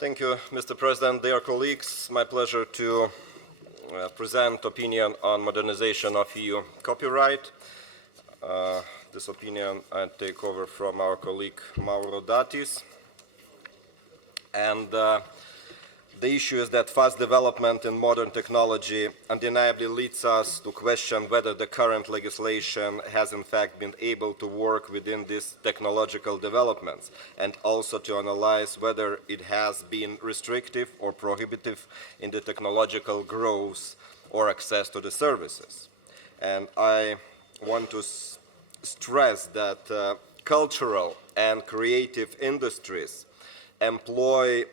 Thank you, Mr. President. Dear colleagues, my pleasure to present opinion on modernization of EU copyright. This opinion I take over from our colleague Mauro Datis. And the issue is that fast development in modern technology undeniably leads us to question whether the current legislation has in fact been able to work within these technological developments, and also to analyze whether it has been restrictive or prohibitive in the technological growth or access to the services. And I want to stress that cultural and creative industries employ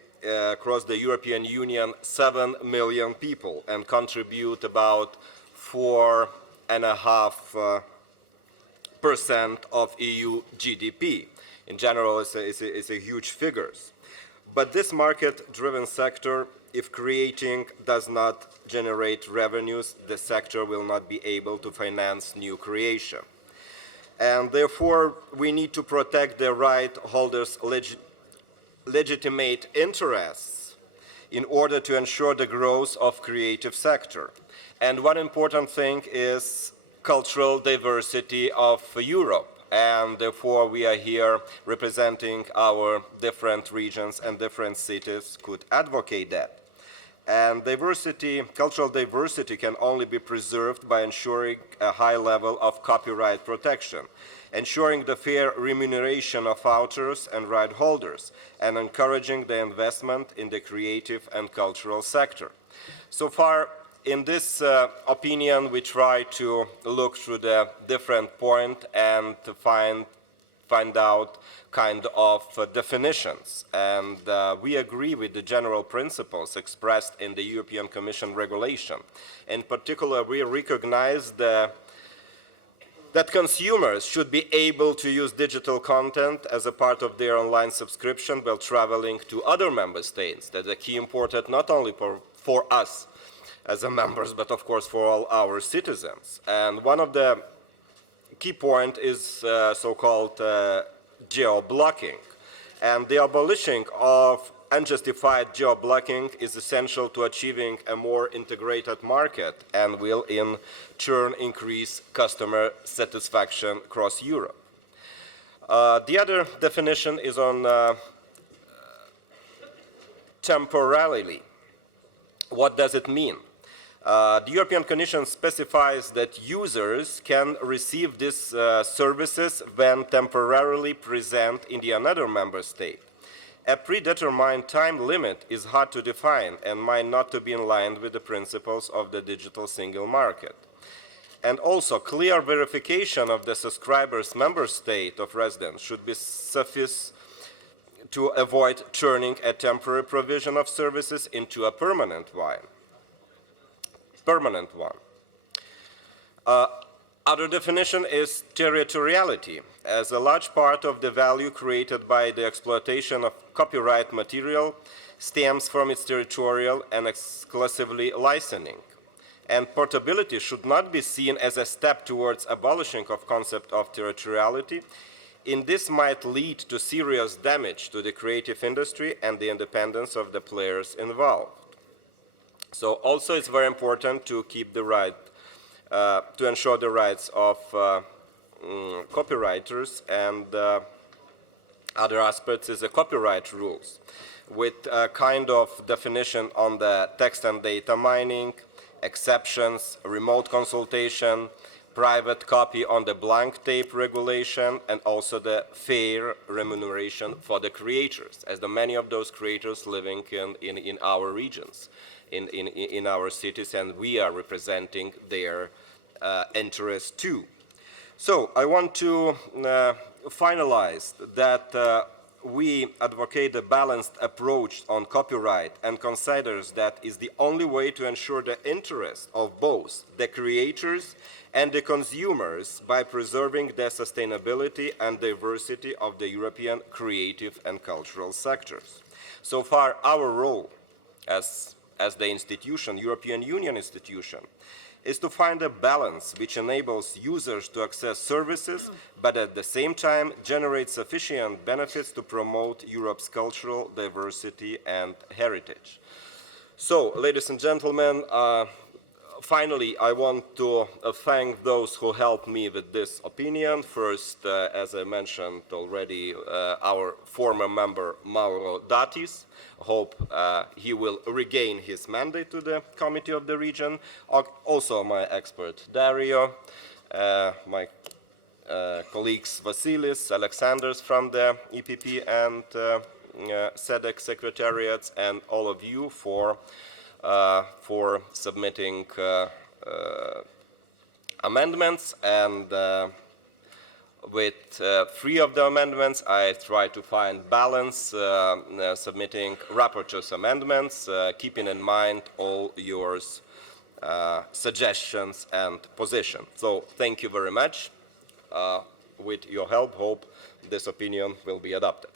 across the European Union 7 million people and contribute about 4.5% of EU GDP. In general, it's a huge figures. But this market-driven sector, if creating does not generate revenues, the sector will not be able to finance new creation. And therefore, we need to protect the right holders' legitimate interests in order to ensure the growth of creative sector. And one important thing is cultural diversity of Europe, and therefore we are here representing our different regions, and different cities could advocate that. And cultural diversity can only be preserved by ensuring a high level of copyright protection, ensuring the fair remuneration of authors and right holders, and encouraging the investment in the creative and cultural sector. So far, in this opinion, we try to look through the different points and to find out kind of definitions. And we agree with the general principles expressed in the European Commission regulation. In particular, we recognize that consumers should be able to use digital content as a part of their online subscription while traveling to other member states. That's a key important not only for us as a members, but of course for all our citizens. And one of the key point is so-called geo-blocking. And the abolishing of unjustified geo-blocking is essential to achieving a more integrated market and will in turn increase customer satisfaction across Europe. The other definition is on temporarily. What does it mean? The European Commission specifies that users can receive these services when temporarily present in another member state. A predetermined time limit is hard to define and might not to be in line with the principles of the digital single market. And also, clear verification of the subscriber's member state of residence should be sufficient to avoid turning a temporary provision of services into a permanent one. Other definition is territoriality, as a large part of the value created by the exploitation of copyright material stems from its territorial and exclusively licensing. And portability should not be seen as a step towards abolishing of concept of territoriality. In this might lead to serious damage to the creative industry and the independence of the players involved. So also it's very important to keep the right to ensure the rights of copywriters, and other aspects is the copyright rules, with a kind of definition on the text and data mining, exceptions, remote consultation, private copy on the blank tape regulation, and also the fair remuneration for the creators, as the many of those creators living in our regions, in our cities, and we are representing their interests too. So I want to finalize that we advocate a balanced approach on copyright and considers that is the only way to ensure the interest of both the creators and the consumers by preserving the sustainability and diversity of the European creative and cultural sectors. So far, our role as the institution, European Union institution, is to find a balance which enables users to access services, but at the same time generates sufficient benefits to promote Europe's cultural diversity and heritage. So, ladies and gentlemen, finally, I want to thank those who helped me with this opinion. First, as I mentioned already, our former member Mauro Datis. Hope he will regain his mandate to the Committee of the Region. Also my expert Dario, my colleagues Vasilis, Alexanders from the EPP and SEDEC secretariats, and all of you for submitting amendments. And with 3 of the amendments, I try to find balance, submitting rapporteur's amendments, keeping in mind all your suggestions and positions. So thank you very much. With your help, hope this opinion will be adopted.